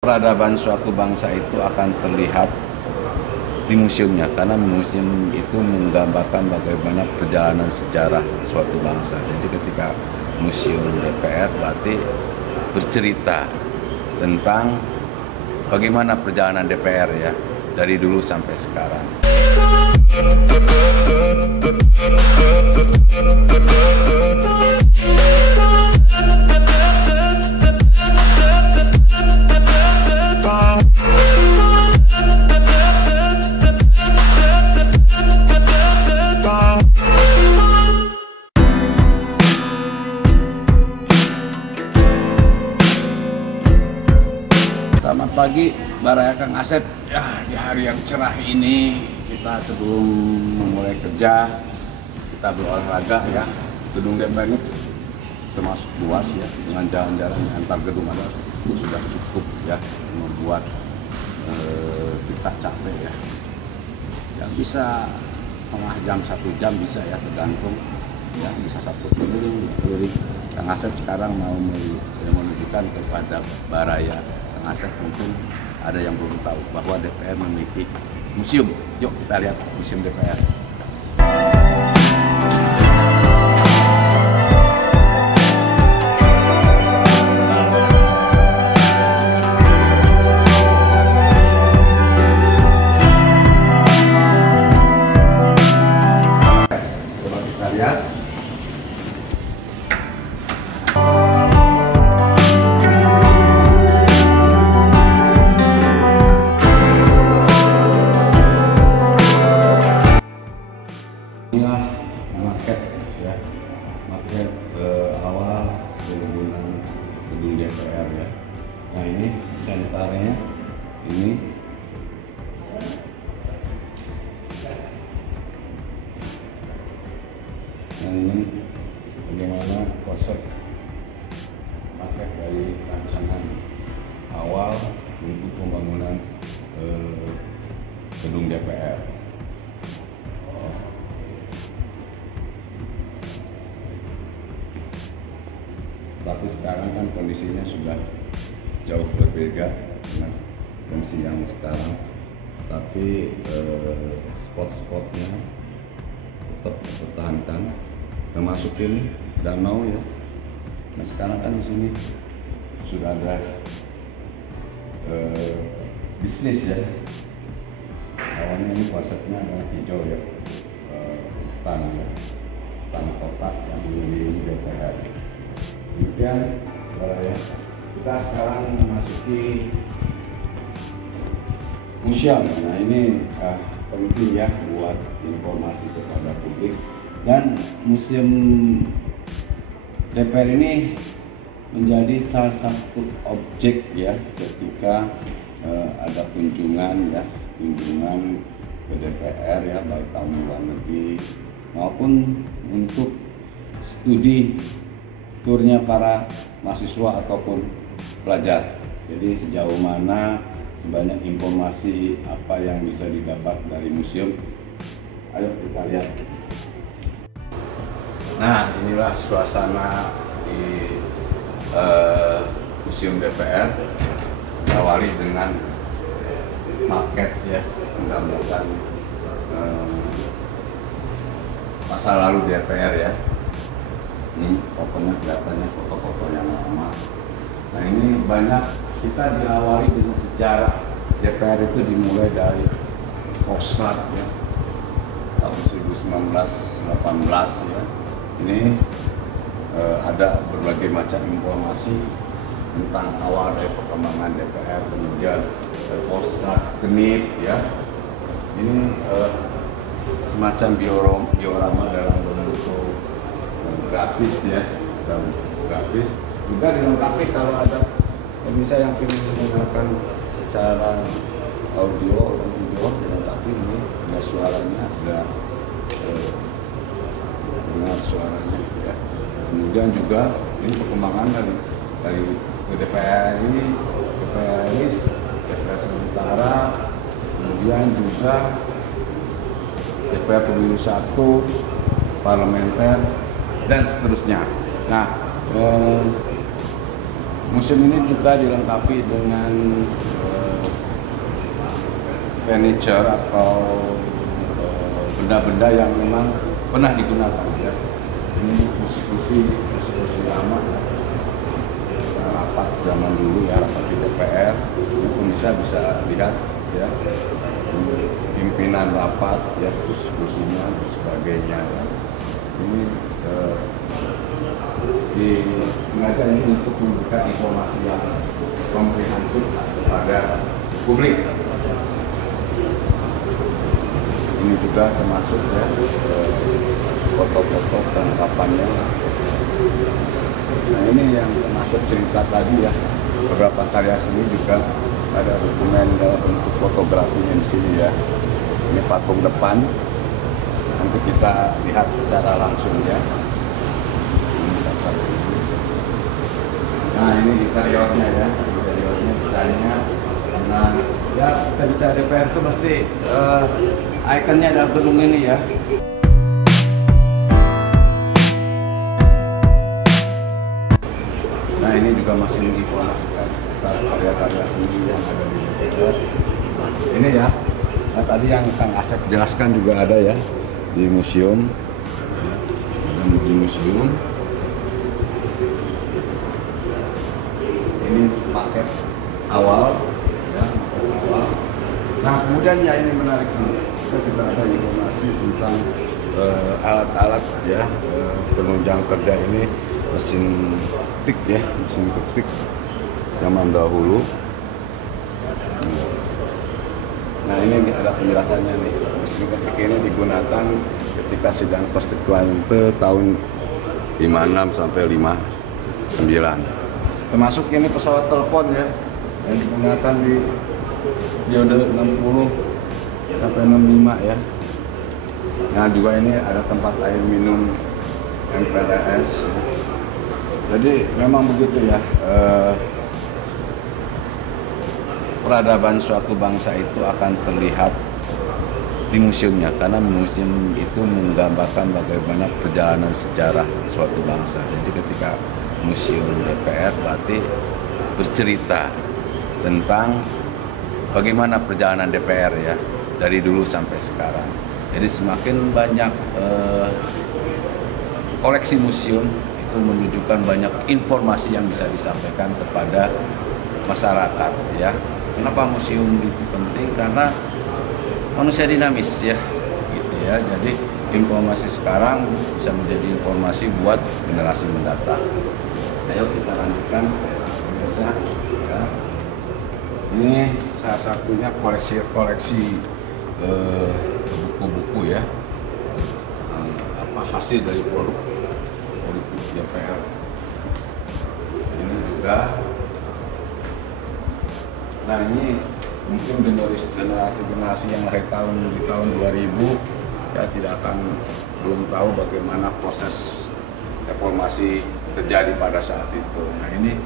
Peradaban suatu bangsa itu akan terlihat di museumnya, karena museum itu menggambarkan bagaimana perjalanan sejarah suatu bangsa. Jadi ketika museum DPR berarti bercerita tentang bagaimana perjalanan DPR ya, dari dulu sampai sekarang. Selamat pagi, Baraya Kang Asep. Ya, di hari yang cerah ini kita sebelum memulai kerja kita berolahraga ya. Gedung DPR ini termasuk luas ya, dengan jalan-jalan antar gedung ada sudah cukup ya membuat kita capek ya. Yang bisa setengah jam, 1 jam bisa ya, tergantung ya, bisa 1 keliling. Kang Asep sekarang mau menunjukkan kepada Baraya Kang Asep, mungkin ada yang belum tahu bahwa DPR memiliki museum. Yuk kita lihat museum DPR. Coba kita lihat. Inilah maket ya, maket awal pembangunan gedung DPR ya. Nah ini sentarnya ini. Nah ini bagaimana konsep maket dari rancangan awal untuk pembangunan gedung DPR. Tapi sekarang kan kondisinya sudah jauh berbeda dengan kondisi yang sekarang. Tapi spot-spotnya tetap dipertahankan, termasuk ini danau ya. Nah sekarang kan di sini sudah ada bisnis ya. Awalnya ini konsepnya adalah hijau ya, hutan ya, hutan kota yang dikelilingi DPR. Demikian ya, kita sekarang memasuki museum. Nah ini penting ya buat informasi kepada publik. Dan museum DPR ini menjadi salah satu objek ya ketika ada kunjungan ke DPR ya, baik tamu luar negeri maupun untuk studi turnya para mahasiswa ataupun pelajar. Jadi sejauh mana sebanyak informasi apa yang bisa didapat dari museum. Ayo kita lihat. Nah inilah suasana di museum DPR. Awali dengan maket ya, menggambarkan masa lalu DPR ya. Ini fotonya kelihatannya foto-foto yang lama. Nah ini banyak, kita diawali dengan sejarah DPR itu dimulai dari Posklat ya, tahun 1918 ya. Ini ada berbagai macam informasi tentang awal dari perkembangan DPR, kemudian Posklat genip ya. Ini semacam diorama dalam bentuk grafis ya, dan grafis juga dilengkapi kalau ada pemirsa yang ingin mendengarkan secara audio dan video, dilengkapi ini ada suaranya, ada dengar suaranya ya. Kemudian juga ini perkembangan dari DPR ini, DPR sementara, kemudian juga DPR Pemilu 1, parlementer dan seterusnya. Nah Museum ini juga dilengkapi dengan furniture atau benda-benda yang memang pernah digunakan ya. Ini kursi-kursi lama ya. Rapat zaman dulu ya, rapat di DPR. Ini pemirsa bisa lihat ya. Pimpinan rapat ya, kursinya dan sebagainya ya. Ini sengaja ini untuk memberikan informasi yang komprehensif kepada publik. Ini juga termasuk ya foto-foto kelengkapannya. Nah ini yang termasuk cerita tadi ya, beberapa karya seni juga ada dokumen dalam bentuk fotografinya di sini ya. Ini patung depan, nanti kita lihat secara langsung ya. Nah ini interiornya ya, interiornya desainnya. Nah ya kita bicara DPR itu mesti ikonnya ada gedung ini ya. Nah ini juga masih menginformasikan seputar karya-karya seni yang ada di DPR. Ini ya, nah, tadi yang Kang Asep jelaskan juga ada ya di museum. Di museum. Ini paket awal ya, paket awal. Nah kemudian ya ini menarik, kita juga ada informasi tentang alat-alat ya, penunjang kerja ini, mesin ketik ya, mesin ketik zaman dahulu. Nah ini ada penjelasannya nih, mesin ketik ini digunakan ketika sidang Konstituante tahun 56 sampai 59. Termasuk ini pesawat telepon ya, yang digunakan di periode 60 sampai 65 ya. Nah juga ini ada tempat air minum MPLS ya. Jadi memang begitu ya, peradaban suatu bangsa itu akan terlihat di museumnya, karena museum itu menggambarkan bagaimana perjalanan sejarah suatu bangsa. Jadi ketika museum DPR berarti bercerita tentang bagaimana perjalanan DPR ya dari dulu sampai sekarang. Jadi semakin banyak koleksi museum itu menunjukkan banyak informasi yang bisa disampaikan kepada masyarakat ya. Kenapa museum itu penting? Karena manusia dinamis ya, gitu ya. Jadi informasi sekarang bisa menjadi informasi buat generasi mendatang. Ayo kita lanjutkan ya. Ini salah satunya koleksi buku-buku ya, hasil dari produk DPR. Ini juga, nah ini mungkin generasi yang lahir di tahun 2000 ya belum tahu bagaimana proses reformasi terjadi pada saat itu. Nah ini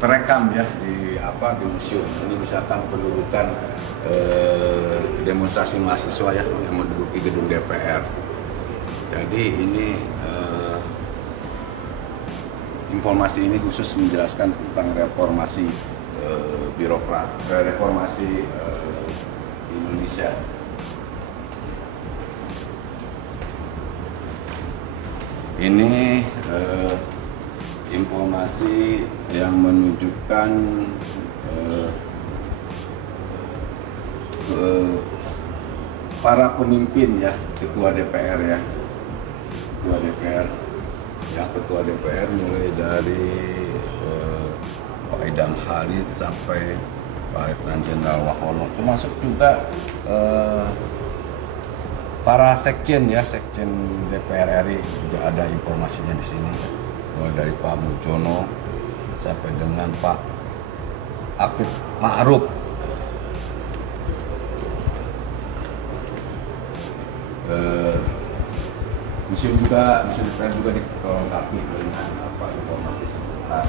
terekam ya di museum. Ini misalkan pendudukan demonstrasi mahasiswa ya yang menduduki gedung DPR. Jadi ini informasi ini khusus menjelaskan tentang reformasi birokrasi, reformasi Indonesia. Ini informasi yang menunjukkan para pemimpin ya, ketua DPR ya, ketua DPR mulai dari Pak Idam Halid sampai Pak Letnan Jenderal Wahono, termasuk juga para sekjen ya, sekjen DPR RI juga ada informasinya di sini, mulai dari Pak Mujono sampai dengan Pak Apip Ma'ruf. Museum DPR juga dilengkapi dengan informasi seputar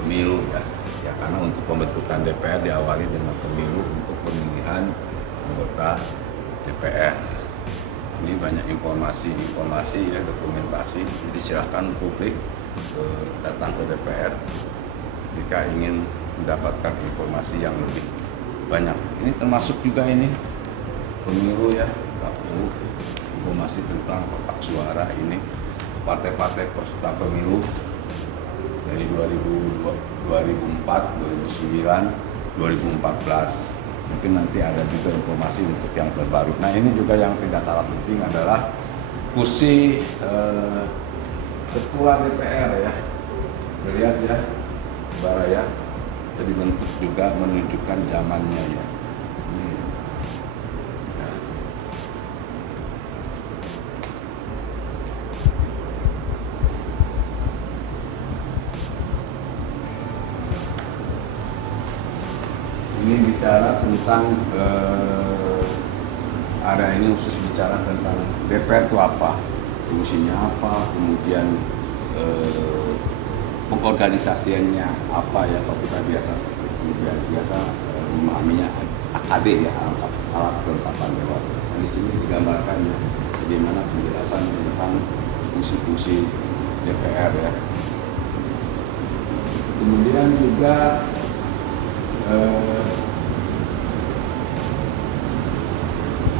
pemilu ya, karena untuk pembentukan DPR diawali dengan pemilu untuk pemilihan anggota DPR. Ini banyak informasi ya, dokumentasi. Jadi silahkan publik datang ke DPR jika ingin mendapatkan informasi yang lebih banyak. Ini termasuk juga ini pemilu ya, KPU, informasi tentang kotak suara ini partai-partai peserta pemilu dari 2004, 2009, 2014. Mungkin nanti ada juga informasi untuk yang terbaru. Nah ini juga yang tidak kalah penting adalah kursi ketua DPR ya. Lihat ya, Baraya jadi bentuk juga menunjukkan zamannya ya. Ini bicara tentang ada ini khusus bicara tentang DPR itu apa, fungsinya apa, kemudian pengorganisasiannya apa ya, kalau kita biasa memahaminya AKD ya, alat kelengkapan dewan. Nah, di sini digambarkan ya bagaimana penjelasan tentang fungsi-fungsi DPR ya. Kemudian juga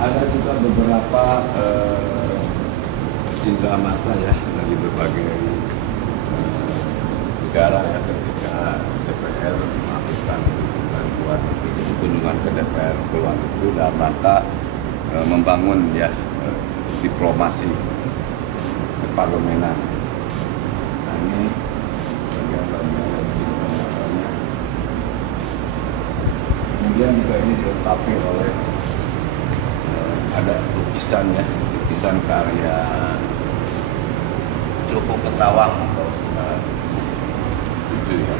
ada juga beberapa cindera mata ya dari berbagai negara ya ketika DPR melakukan bantuan kunjungan ke DPR keluar itu dalam rangka membangun ya diplomasi keparlemenan. Nah ini bagian-bagian kemudian juga ini dilengkapi oleh ada lukisan ya, lukisan karya Joko Ketawang atau itu ya,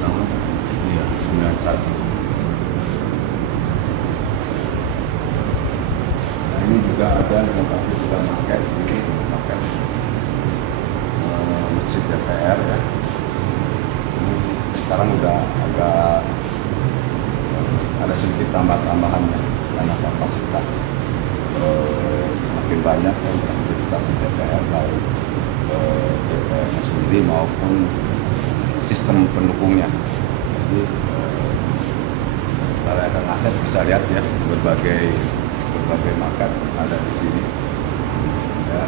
tahun ya 91. Nah ini juga ada yang kami sudah pakai ini pakai masjid DPR ya. Ini sekarang udah agak ada sedikit tambahan-tambahannya karena kapasitas semakin banyak ya aktivitas DPR baik DPR sendiri maupun sistem pendukungnya. Jadi para Kang Asep bisa lihat ya berbagai market ada di sini. Ya.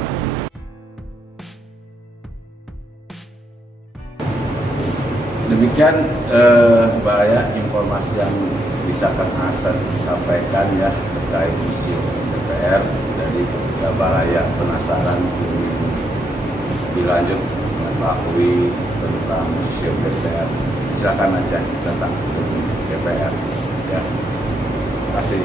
Demikian Baraya informasi yang bisa Kang Asep sampaikan ya terkait museum DPR. Jadi ketika Baraya penasaran ingin lebih lanjut mengetahui tentang museum DPR, silakan aja datang ke DPR ya. Terima kasih.